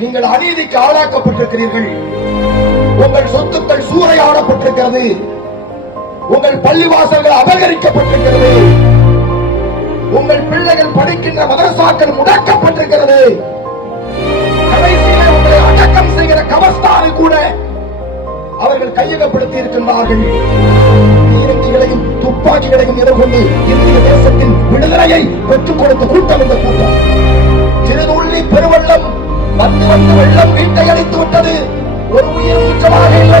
நீங்கள் அநீதிக்கு ஆளாக்கப்பட்டிருக்கிறீர்கள். உங்கள் சொத்துக்கள் சூறையாடப்பட்டிருக்கிறது. உங்கள் பள்ளிவாசல்கள் அபகரிக்கப்பட்டிருக்கிறது. உங்கள் பிள்ளைகள் படிக்கின்ற மதரசாக்கள் முடக்கப்பட்டிருக்கிறது. கடைசியிலே உங்களை அடக்கம் செய்கிற கபஸ்தானை கூட அவர்கள் கையகப்படுத்தி இருக்கின்றார்கள். பீரங்கிகளையும் துப்பாக்கிகளையும் எதிர்கொண்டு இந்திய தேசத்தின் விடுதலையை பெற்றுக் கொடுத்த கூட்டம் இந்த கூட்டம். சிறுதுள்ளி பெருவெள்ளம் வந்து வெள்ளம் வீட்டை அளித்து விட்டது. ஒரு உயிர் உச்சமாக இல்லை.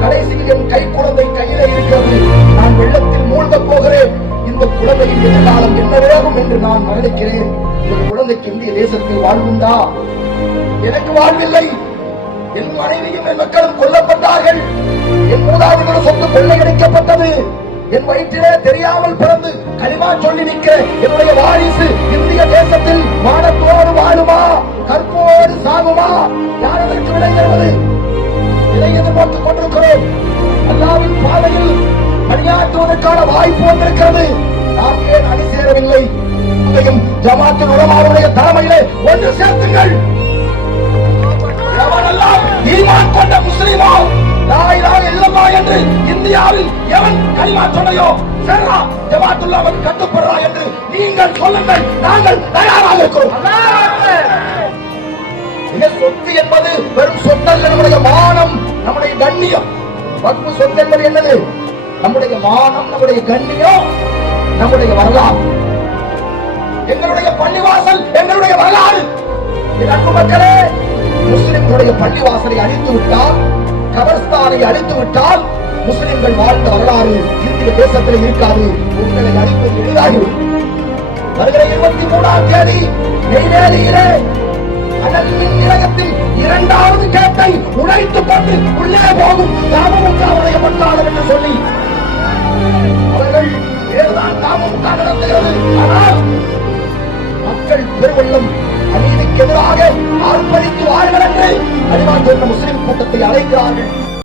கடைசியில் என் கை குழந்தை கையிலே இருக்கிறது. நான் வெள்ளத்தில் மூழ்கப் போகிறேன். இந்த குழந்தையின் எதிர்காலம் என்ன வேகும் என்று நான் மரணிக்கிறேன். இந்த குழந்தைக்கு இந்திய தேசத்தில் வாழ்வுண்டா? எனக்கு வாழ்வில்லை. என் மனைவியும் என் மக்களும் கொல்லப்பட்டார்கள். என் மூதாதைகள் சொத்து கொள்ளையடிக்கப்பட்டது. என் வயிற்றிலே தெரியாமல் பிறந்து களிமா சொல்லி நிற்கிற என்னுடைய வாரிசு இந்திய தேசத்தில் மானத்தோடு வாழுமா, கற்போடு சாகுமா? யார் அதற்கு விடை தருவது? இதை எதிர்பார்த்துக் கொண்டிருக்கிறோம். அல்லாஹ்வின் பாதையில் பணியாற்றுவதற்கான வாய்ப்பு வந்திருக்கிறது. நாம் ஏன் அணி சேரவில்லை? ஜமாத்தின் உலமாவுடைய தலைமையிலே ஒன்று சேர்த்துங்கள். எவனெல்லாம் ஈமான் கொண்ட முஸ்லிமோ, லா இலாஹ இல்லல்லாஹ் என்று இந்தியாவில் எவன் கலிமா சொன்னையோ, சர்ரா ஜமாத்துல்லாஹ்வுக்கு கட்டுப்படுறா என்று நீங்கள் சொல்லுங்கள். நாங்கள் தயாராக இருக்கிறோம். இந்த சொத்து என்பது வெறும் சொத்தல்ல, நம்முடைய மானம், நம்முடைய கண்ணியம். வக்ஃபு சொத்து என்பது என்னது? நம்முடைய மானம், நம்முடைய கண்ணியம், நம்முடைய வரலாறு, எங்களுடைய பள்ளிவாசல், எங்களுடைய வரலாறு. அன்பு மக்களே, முஸ்லிம்களுடைய பள்ளிவாசலை அழித்து விட்டால், கபர்ஸ்தானை அழித்து விட்டால் முஸ்லிம்கள் வாழ்ந்த வரலாறு இந்திய தேசத்தில் இருக்காது. உங்களை அழிப்பது எளிதாகிவிடும். வருகிற 23ஆம் தேதி நெய்வேலியிலே அனல் மின் நிலையத்தில் 2வது கேட்டை உடைத்துக் கொண்டு உள்ளே போகும் தாமமுகவுடைய பட்டாளம் என்று சொல்லி அவர்கள் வேறுதான் தாமமுக நடத்துகிறது. ஆனால் மக்கள் பெருவெள்ளம் அநீதிக்கு எதிராக ஆர்ப்பரித்து வாருங்கள் என்று அடிவான் சொன்ன முஸ்லிம் கூட்டத்தை அழைக்கிறார்கள்.